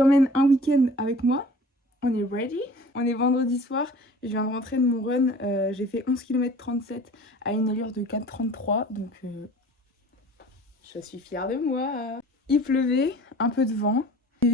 t'emmène un week-end avec moi. On est ready. On est vendredi soir. Je viens de rentrer de mon run. J'ai fait 11 km 37 à une allure de 4,33. Donc je suis fière de moi. Il pleuvait, un peu de vent. Et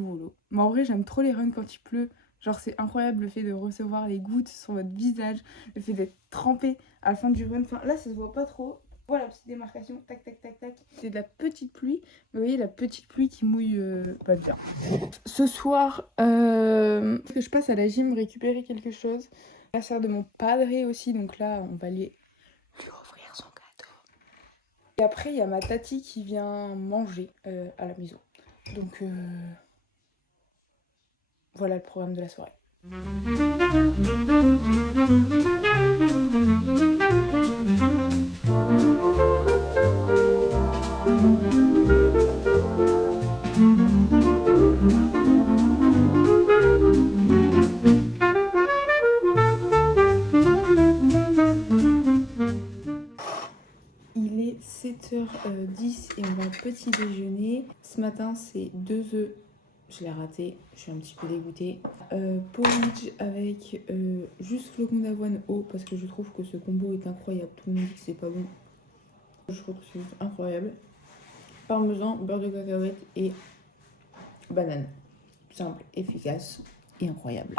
voilà. Mais en vrai, j'aime trop les runs quand il pleut. Genre, c'est incroyable le fait de recevoir les gouttes sur votre visage, le fait d'être trempé à la fin du run. Enfin, là, ça se voit pas trop. Voilà, petite démarcation, tac, tac, tac, tac. C'est de la petite pluie. Mais vous voyez, la petite pluie qui mouille pas bien. Ce soir, que je passe à la gym récupérer quelque chose. La sœur de mon padre aussi, donc là, on va lui offrir son cadeau. Et après, il y a ma tati qui vient manger à la maison. Donc, voilà le programme de la soirée. Il est 7h10 et on va petit déjeuner. Ce matin, c'est 2 œufs. Je l'ai raté, je suis un petit peu dégoûtée. Porridge avec juste flocons d'avoine haut parce que je trouve que ce combo est incroyable. Tout le monde dit que c'est pas bon. Je trouve que c'est incroyable. Parmesan, beurre de cacahuète et banane. Simple, efficace et incroyable.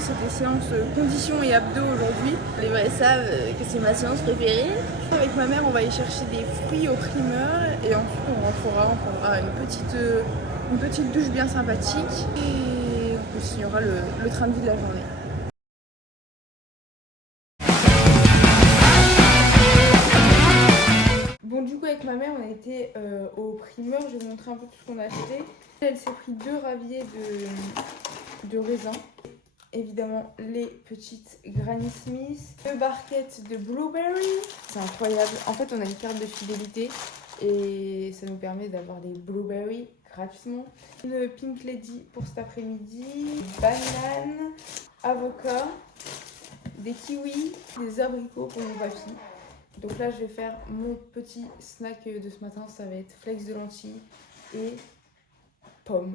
C'était séance conditions et abdos aujourd'hui. Les vrais savent que c'est ma séance préférée. Avec ma mère, on va aller chercher des fruits au primeur et ensuite on rentrera, on prendra une petite douche bien sympathique et on continuera le train de vie de la journée. Bon, du coup, avec ma mère, on a été au primeur. Je vais vous montrer un peu tout ce qu'on a acheté. Elle s'est pris 2 raviers de raisin. Évidemment, les petites Granny Smith, 2 barquettes de blueberry. C'est incroyable. En fait, on a une carte de fidélité et ça nous permet d'avoir des blueberry gratuitement. Une Pink Lady pour cet après-midi, banane, avocat, des kiwis, des abricots pour mon papy. Donc là, je vais faire mon petit snack de ce matin. Ça va être flakes de lentilles et pommes.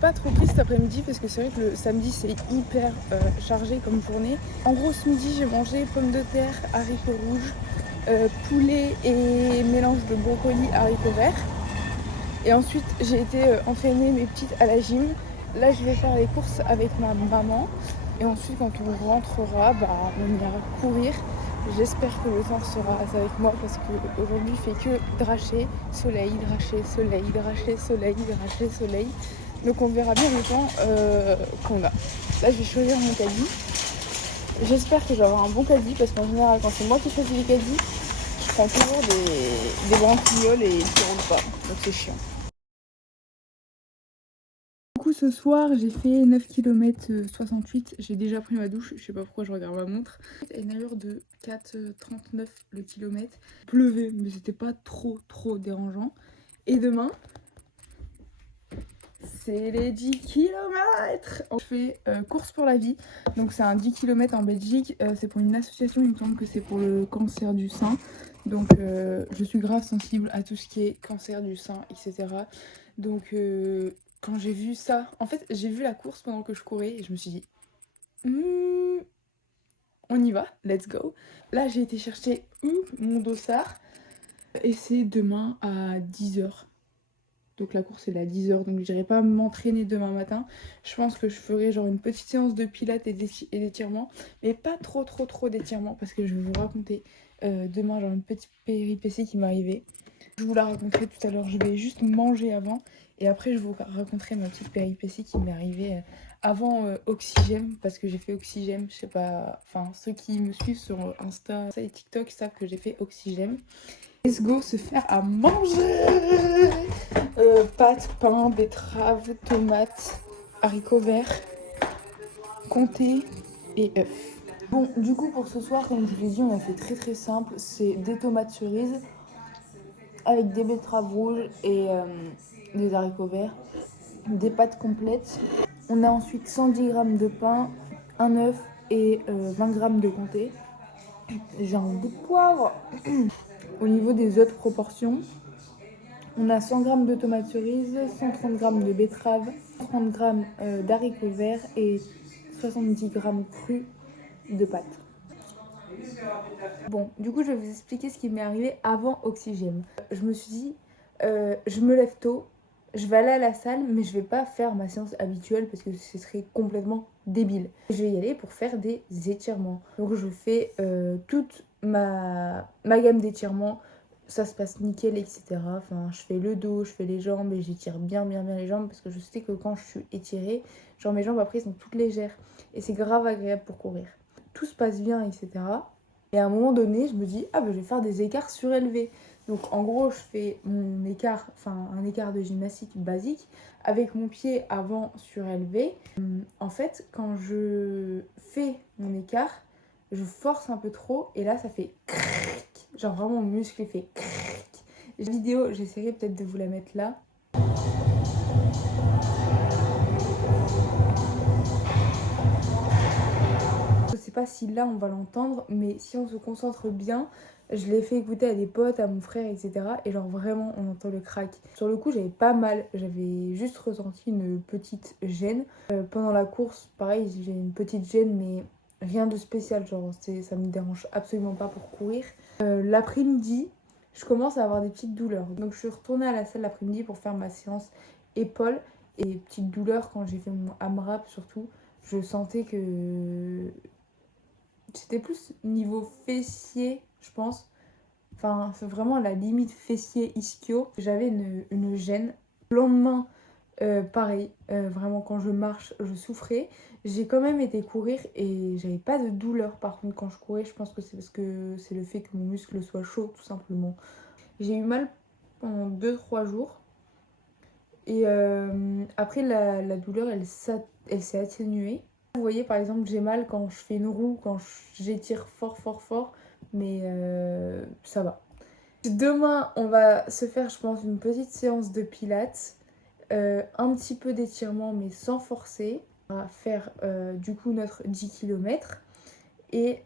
Pas trop pris cet après-midi parce que c'est vrai que le samedi c'est hyper chargé comme journée. En gros, ce midi j'ai mangé pommes de terre, haricots rouges, poulet et mélange de brocoli, haricots verts. Et ensuite j'ai été entraîner mes petites à la gym. Là je vais faire les courses avec ma maman et ensuite quand on rentrera, on ira courir. J'espère que le temps sera avec moi parce qu'aujourd'hui il fait que dracher, soleil, dracher, soleil, dracher, soleil, dracher, soleil. Donc on verra bien le temps qu'on a. Là je vais choisir mon caddie. J'espère que je vais avoir un bon caddie parce qu'en général quand c'est moi qui choisis les caddies, je prends toujours des branquignoles et qui roulent pas. Donc c'est chiant. Du coup ce soir j'ai fait 9 km 68. J'ai déjà pris ma douche. Je sais pas pourquoi je regarde ma montre. À une allure de 4,39 le kilomètre. Il pleuvait mais c'était pas trop dérangeant. Et demain, c'est les 10 km. Je fais Course pour la vie. Donc c'est un 10 km en Belgique. C'est pour une association, il me semble que c'est pour le cancer du sein. Donc je suis grave sensible à tout ce qui est cancer du sein, etc. Donc quand j'ai vu ça, en fait j'ai vu la course pendant que je courais et je me suis dit on y va, let's go. Là j'ai été chercher mon dossard et c'est demain à 10h. Donc la course est à 10h, donc je n'irai pas m'entraîner demain matin. Je pense que je ferai genre une petite séance de pilates et d'étirements, mais pas trop d'étirements parce que je vais vous raconter Demain, j'ai une petite péripétie qui m'est arrivée. Je vous la raconterai tout à l'heure. Je vais juste manger avant. Et après, je vous raconterai ma petite péripétie qui m'est arrivée avant Oxygène. Parce que j'ai fait Oxygène. Je sais pas. Enfin, ceux qui me suivent sur Insta et TikTok savent que j'ai fait Oxygène. Let's go se faire à manger. Pâtes, pain, betterave, tomates, haricots verts, comté et œufs. Bon, du coup, pour ce soir, comme je vous l'ai dit, on a fait très très simple. C'est des tomates cerises avec des betteraves rouges et des haricots verts, des pâtes complètes. On a ensuite 110 g de pain, un œuf et 20 g de comté. J'ai un bout de poivre. Au niveau des autres proportions, on a 100 g de tomates cerises, 130 g de betteraves, 30 g d'haricots verts et 70 g crus de pâtes. Bon, du coup, je vais vous expliquer ce qui m'est arrivé avant Oxygène. Je me suis dit, je me lève tôt, je vais aller à la salle, mais je vais pas faire ma séance habituelle parce que ce serait complètement débile. Je vais y aller pour faire des étirements. Donc, je fais toute ma gamme d'étirements. Ça se passe nickel, etc. Enfin, je fais le dos, je fais les jambes et j'étire bien les jambes parce que je sais que quand je suis étirée, genre mes jambes après sont toutes légères et c'est grave agréable pour courir. Tout se passe bien, etc. Et à un moment donné, je me dis, ah ben je vais faire des écarts surélevés. Donc en gros, je fais mon écart, enfin un écart de gymnastique basique avec mon pied avant surélevé. En fait, quand je fais mon écart, je force un peu trop et là ça fait cric. Genre vraiment mon muscle il fait cric. La vidéo, j'essaierai peut-être de vous la mettre là. Je sais pas si là on va l'entendre, mais si on se concentre bien, je l'ai fait écouter à des potes, à mon frère, etc. Et genre vraiment on entend le crack. Sur le coup j'avais pas mal, j'avais juste ressenti une petite gêne. Pendant la course, pareil, j'ai une petite gêne, mais rien de spécial, genre ça me dérange absolument pas pour courir. L'après-midi, je commence à avoir des petites douleurs. Donc je suis retournée à la salle l'après-midi pour faire ma séance épaules. Et petites douleurs quand j'ai fait mon AMRAP surtout. Je sentais que c'était plus niveau fessier, je pense. Enfin, c'est vraiment la limite fessier-ischio. J'avais une gêne. Le lendemain, pareil, vraiment quand je marche, je souffrais. J'ai quand même été courir et j'avais pas de douleur. Par contre, quand je courais, je pense que c'est parce que c'est le fait que mon muscle soit chaud, tout simplement. J'ai eu mal pendant 2-3 jours. Et après, la douleur, elle s'est atténuée. Vous voyez, par exemple, j'ai mal quand je fais une roue, quand j'étire fort, mais ça va. Demain, on va se faire, je pense, une petite séance de pilates, un petit peu d'étirement, mais sans forcer. On va faire du coup notre 10 km. Et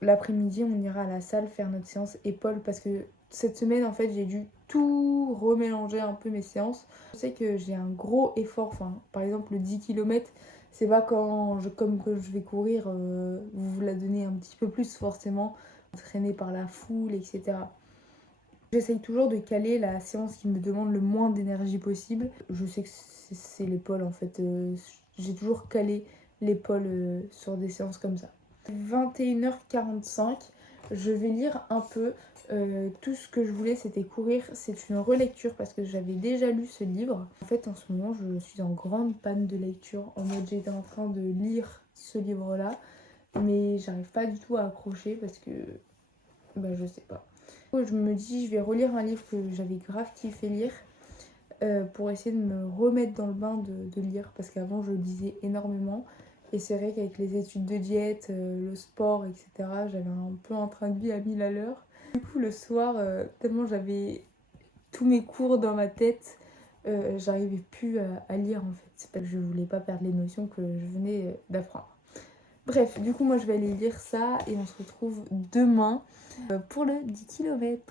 l'après-midi, on ira à la salle faire notre séance épaules parce que cette semaine, en fait, j'ai dû tout remélanger un peu mes séances. Je sais que j'ai un gros effort, enfin, par exemple, le 10 km, c'est pas comme que je vais courir, vous la donnez un petit peu plus forcément, entraîné par la foule, etc. J'essaye toujours de caler la séance qui me demande le moins d'énergie possible. Je sais que c'est l'épaule en fait. J'ai toujours calé l'épaule sur des séances comme ça. 21h45, je vais lire un peu. Tout ce que je voulais c'était courir. C'est une relecture parce que j'avais déjà lu ce livre. En fait en ce moment je suis en grande panne de lecture. En mode j'étais en train de lire ce livre là. Mais j'arrive pas du tout à accrocher parce que bah, je sais pas. Je me dis, je vais relire un livre que j'avais grave kiffé lire pour essayer de me remettre dans le bain de lire parce qu'avant je lisais énormément et c'est vrai qu'avec les études de diète, le sport, etc., j'avais un peu un train de vie à 1000 à l'heure. Du coup, le soir, tellement j'avais tous mes cours dans ma tête, j'arrivais plus à lire en fait. C'est parce que je voulais pas perdre les notions que je venais d'apprendre. Bref, du coup, moi je vais aller lire ça et on se retrouve demain pour le 10 km.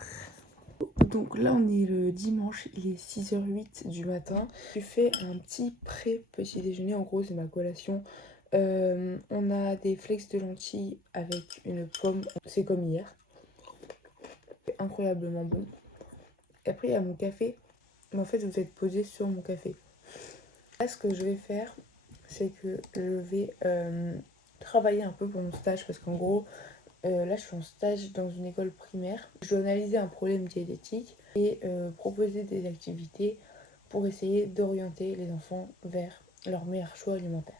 Donc là, on est le dimanche, il est 6h08 du matin. J'ai fait un petit pré-petit déjeuner, en gros, c'est ma collation. On a des flakes de lentilles avec une pomme, c'est comme hier. C'est incroyablement bon. Et après, il y a mon café. Mais en fait, vous êtes posé sur mon café. Là, ce que je vais faire, c'est que je vais travailler un peu pour mon stage parce qu'en gros, Là, je suis en stage dans une école primaire. Je dois analyser un problème diététique et proposer des activités pour essayer d'orienter les enfants vers leur meilleur choix alimentaire.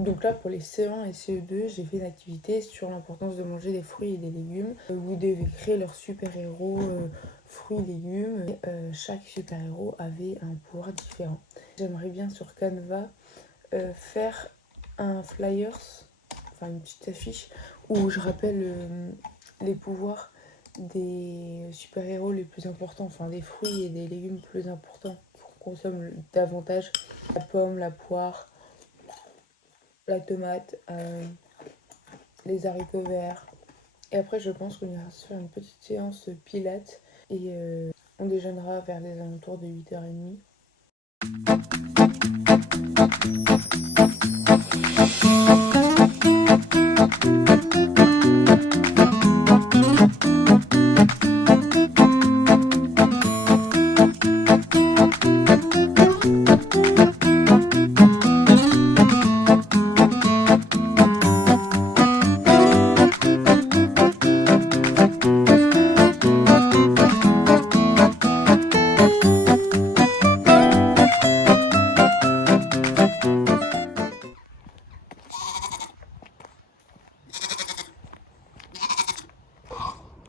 Donc là, pour les CE1 et CE2, j'ai fait une activité sur l'importance de manger des fruits et des légumes. Vous devez créer leur super-héros fruits et légumes. Et, chaque super-héros avait un pouvoir différent. J'aimerais bien sur Canva faire un flyers, enfin une petite affiche, où je rappelle les pouvoirs des super-héros les plus importants, enfin des fruits et des légumes plus importants qu'on consomme davantage. La pomme, la poire, la tomate, les haricots verts. Et après, je pense qu'on ira se faire une petite séance pilates et on déjeunera vers les alentours de 8h30.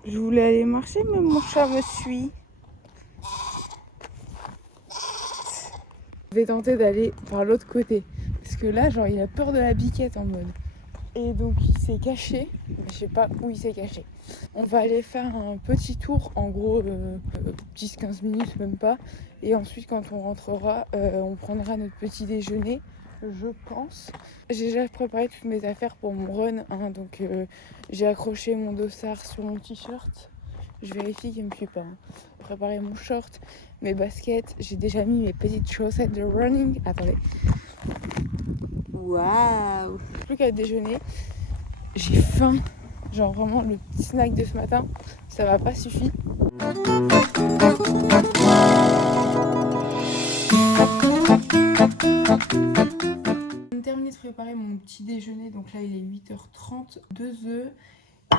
Je voulais aller marcher, mais mon chat me suit. Je vais tenter d'aller par l'autre côté. Parce que là, genre, il a peur de la biquette en mode. Et donc, il s'est caché. Je sais pas où il s'est caché. On va aller faire un petit tour, en gros, 10-15 minutes, même pas. Et ensuite, quand on rentrera, on prendra notre petit déjeuner, je pense. J'ai déjà préparé toutes mes affaires pour mon run. Hein, donc, j'ai accroché mon dossard sur mon t-shirt. Je vérifie qu'il ne me suit pas. Hein. Préparer mon short, mes baskets. J'ai déjà mis mes petites chaussettes de running. Attendez. Waouh! Plus qu'à déjeuner. J'ai faim. Genre vraiment le petit snack de ce matin, ça m'a pas suffi. J'ai terminé de préparer mon petit déjeuner. Donc là il est 8h30. 2 œufs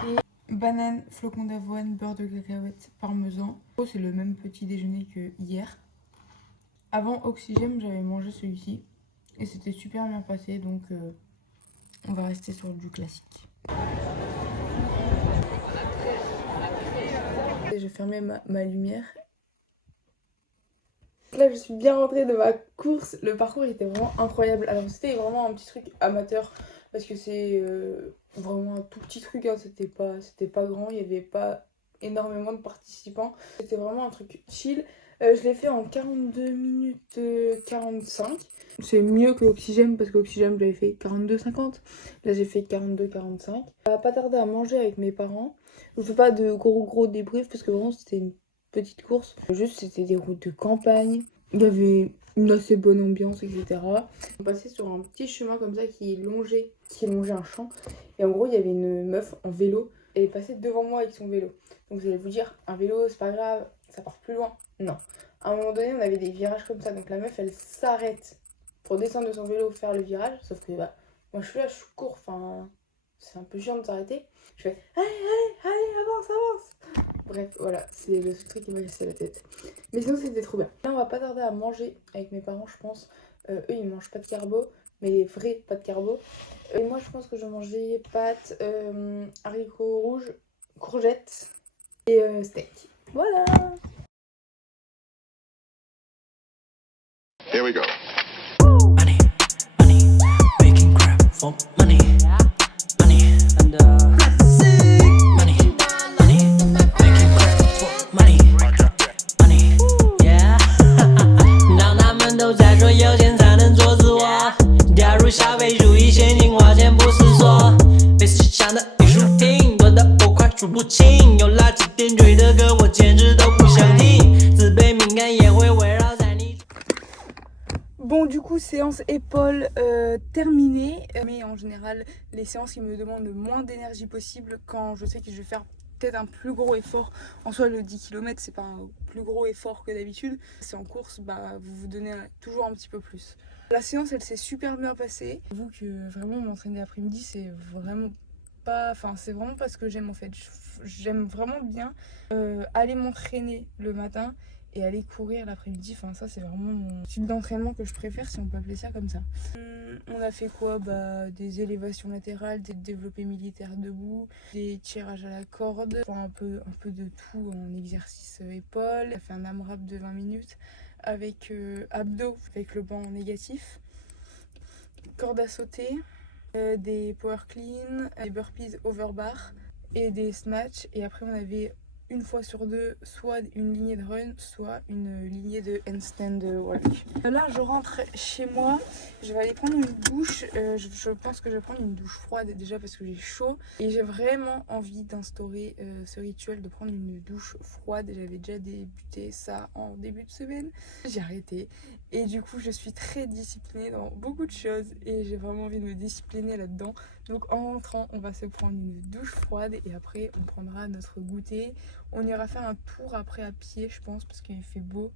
et banane, flocons d'avoine, beurre de cacahuète, parmesan. C'est le même petit déjeuner que hier. Avant Oxygène, j'avais mangé celui-ci et c'était super bien passé, donc on va rester sur du classique. J'ai fermé ma lumière. Là, je suis bien rentrée de ma course. Le parcours était vraiment incroyable. Alors, c'était vraiment un petit truc amateur parce que c'est vraiment un tout petit truc. Hein. C'était pas grand. Il n'y avait pas énormément de participants. C'était vraiment un truc chill. Je l'ai fait en 42 minutes 45. C'est mieux que Oxygène parce qu'Oxygène, j'avais fait 42-50. Là, j'ai fait 42-45. Ça va pas tarder à manger avec mes parents. Je ne fais pas de gros débriefs parce que vraiment, c'était une petite course. Juste, c'était des routes de campagne. Il y avait une assez bonne ambiance, etc. On passait sur un petit chemin comme ça qui longeait un champ. Et en gros, il y avait une meuf en vélo. Elle est passée devant moi avec son vélo. Donc vous allez vous dire, un vélo, c'est pas grave, ça part plus loin. Non. À un moment donné, on avait des virages comme ça. Donc la meuf, elle s'arrête pour descendre de son vélo, faire le virage. Sauf que bah, moi, je suis là, je cours. Enfin, c'est un peu chiant de s'arrêter. Je fais, allez, avance. Bref, voilà, c'est le seul truc qui m'a cassé la tête. Mais sinon, c'était trop bien. Là, on va pas tarder à manger avec mes parents, je pense. Eux, ils mangent pas de carbo, mais les vrais pas de carbo. Et moi, je pense que je vais manger pâtes, haricots rouges, courgettes et steak. Voilà! Here we go. Money, making crap for money, money, and money, making crap for money, money, yeah. 当他们都在说有钱才能做自我，掉入消费主义陷阱，花钱不思索，被思想的艺术品多得我快数不清，有垃圾点缀的歌我简直都不想听，自卑敏感也会围绕在你。 Bon, du coup, séance épaules terminée. Mais en général, les séances qui me demandent le moins d'énergie possible quand je sais que je vais faire peut-être un plus gros effort. En soi, le 10 km, c'est pas un plus gros effort que d'habitude. C'est en course, bah, vous vous donnez toujours un petit peu plus. La séance, elle s'est super bien passée. J'avoue que vraiment m'entraîner l'après-midi, c'est vraiment pas... Enfin, c'est vraiment pas ce que j'aime en fait. J'aime vraiment bien aller m'entraîner le matin et aller courir l'après-midi. Enfin, ça, c'est vraiment mon style d'entraînement que je préfère, si on peut appeler ça comme ça. On a fait quoi? Bah, des élévations latérales, des développés militaires debout, des tirages à la corde, enfin, un peu de tout en exercice épaules. On a fait un AMRAP de 20 minutes avec abdos, avec le banc négatif, corde à sauter, des power clean, des burpees overbar et des snatchs. Et après, on avait une fois sur deux, soit une lignée de run, soit une lignée de handstand walk. Là, je rentre chez moi, je vais aller prendre une douche. Je pense que je vais prendre une douche froide déjà parce que j'ai chaud. Et j'ai vraiment envie d'instaurer ce rituel de prendre une douche froide. J'avais déjà débuté ça en début de semaine. J'ai arrêté. Et du coup, je suis très disciplinée dans beaucoup de choses. Et j'ai vraiment envie de me discipliner là-dedans. Donc en rentrant, on va se prendre une douche froide et après on prendra notre goûter. On ira faire un tour après à pied, je pense, parce qu'il fait beau.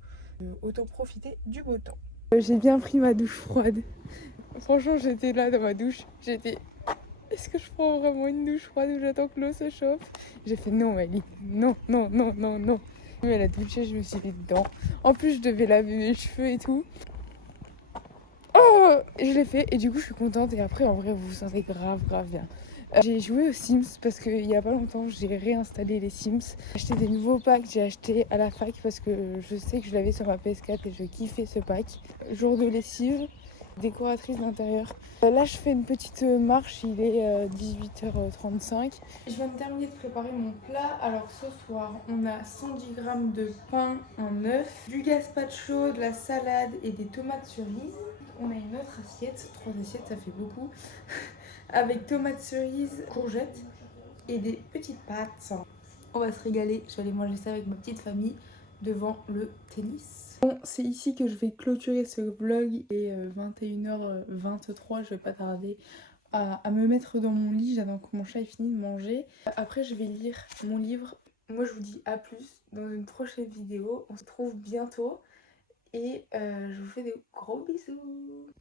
Autant profiter du beau temps. J'ai bien pris ma douche froide. Franchement, j'étais là dans ma douche. Est-ce que je prends vraiment une douche froide ou j'attends que l'eau se chauffe? J'ai fait non, Mali. Non, non, non, non, non. Mais elle a douché, je me suis mis dedans. En plus, je devais laver mes cheveux et tout. Oh, je l'ai fait et du coup je suis contente et après en vrai vous vous sentez grave bien. J'ai joué aux Sims parce qu'il y a pas longtemps j'ai réinstallé les Sims. J'ai acheté des nouveaux packs, j'ai acheté à la fac parce que je sais que je l'avais sur ma PS4 et je kiffais ce pack. Jour de lessive, décoratrice d'intérieur. Là je fais une petite marche, il est 18h35. Je viens de terminer de préparer mon plat. Alors ce soir on a 110 g de pain en œuf, du gazpacho, de la salade et des tomates cerises. On a une autre assiette, 3 assiettes ça fait beaucoup, avec tomates cerises, courgettes et des petites pâtes. On va se régaler, je vais aller manger ça avec ma petite famille devant le tennis. Bon, c'est ici que je vais clôturer ce vlog. Il est 21h23, je vais pas tarder à me mettre dans mon lit, j'attends que mon chat ait fini de manger. Après je vais lire mon livre. Moi je vous dis à plus dans une prochaine vidéo, on se retrouve bientôt. Et je vous fais des gros bisous.